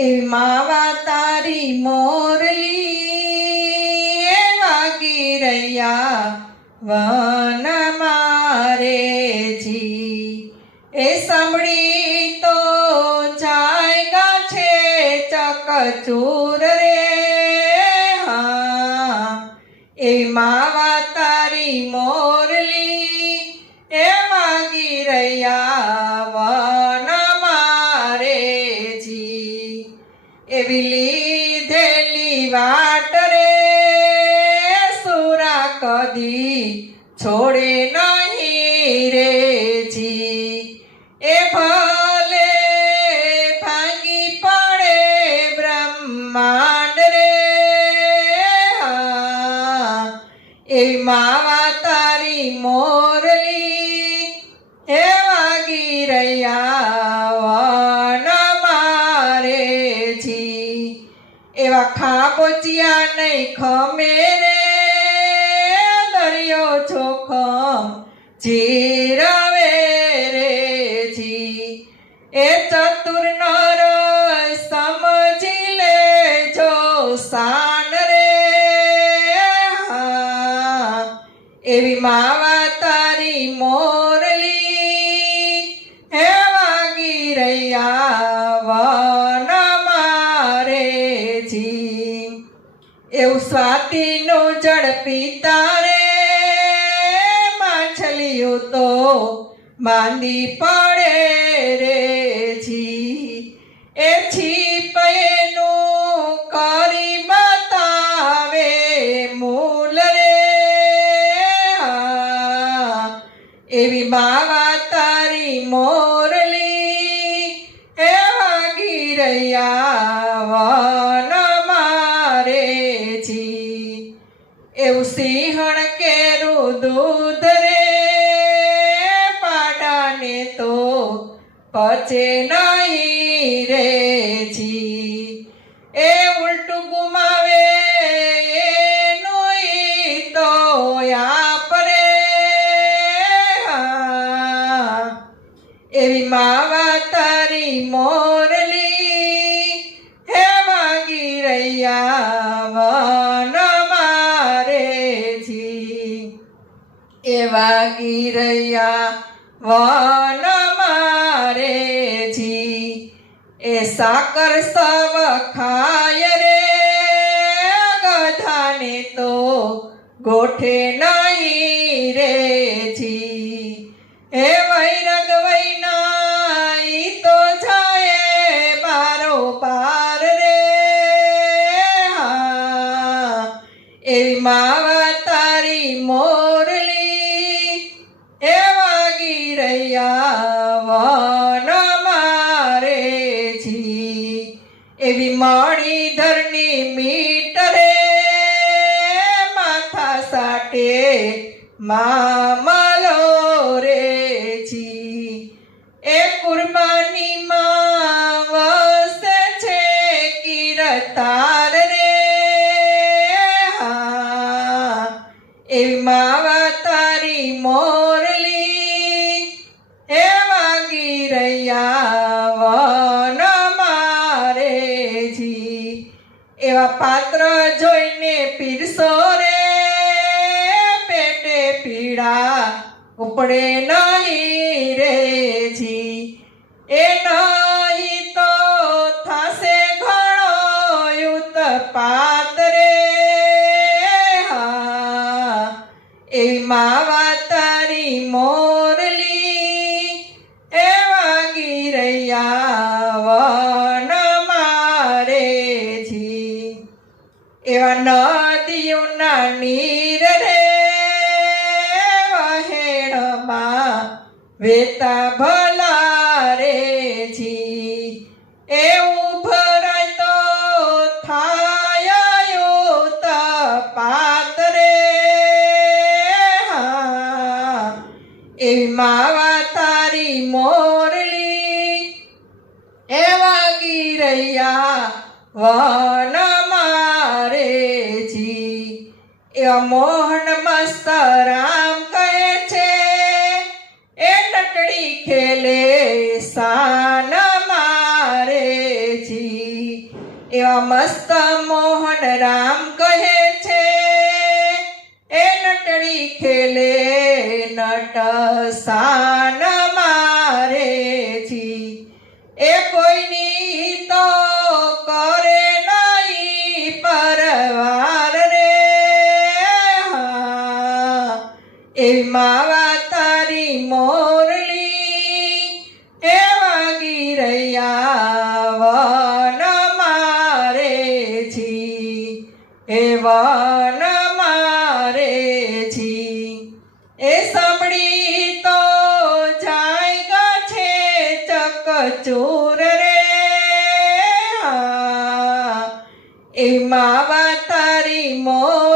એ માવા તારી મોરલી વાગી રહ્યા. વન મારે જી. એ સાંભળી તો જાયગા છે ચકચૂર રે. હા. એ માવા તારી મોરલી લીધેલી વાટ રે સુરા કદી છોડે નહીં રે જી એ ભલે ભાંગી પડે બ્રહ્માંડ રે હા એવી ખાબોચિયા નહીં ખમે રે, દરિયો જોખમ જીરવે રે જી. એ ચતુર નર સમજી લે જો સાન રે. એવી માવા તારી મોરલી એવું સ્વાતિનું જળ પીતા રે માછલીઓ તો માંદી પડે રે જી. એ છીપેનું કરી બતાવે મૂલ રે. એવી બાવા તારી મોરલી એ વાગી રહ્યા એવું સિંહણ કેરું દૂધ રે, પાડાને તો પચે નહીં રે જી. એ ઉલટું ગુમાવે એનું તો આપ એવી માવા તારી મોરલી હે વાગી રહ્યા એ ગીરૈયા વન મારે જી. એ સાકર સવ ખાય રે ગધાને તો ગોઠે નહીં. એવી માણી ધરની મીટરે માથા સાટે મામલો રે જી, એ કુરબાનીમાં વસે છે કિરતાર રે, હા, એવી માવા તારી મોરલી એવા પાત્ર જોઈને પીરસો રે, પેટે પીડા ઉપડે નહીં રે જી. એ નહીં તો થશે ઘણો યુત પાત રે એવી માવા તારી મોરલી નદીઓના નીર રે વહેણમાં વેતા ભલા રે જી એવું ભરાય તો થાય તપાત પાત રે એવી માવા તારી મોરલી એવા ગીરૈયા વન મોહન મસ્ત રામ કહે છે, એ નટડી ખેલે સાન મારે જી. એવા મસ્ત મોહન રામ કહે છે, એ નટડી ખેલે નટ સાન માવા તારી મોરલી એવા ગીરૈયા વન મારે છી, એ વન મારે છી. એ સાંભળી તો જાય છે ચકચૂર રે. એ માવા તારી મોર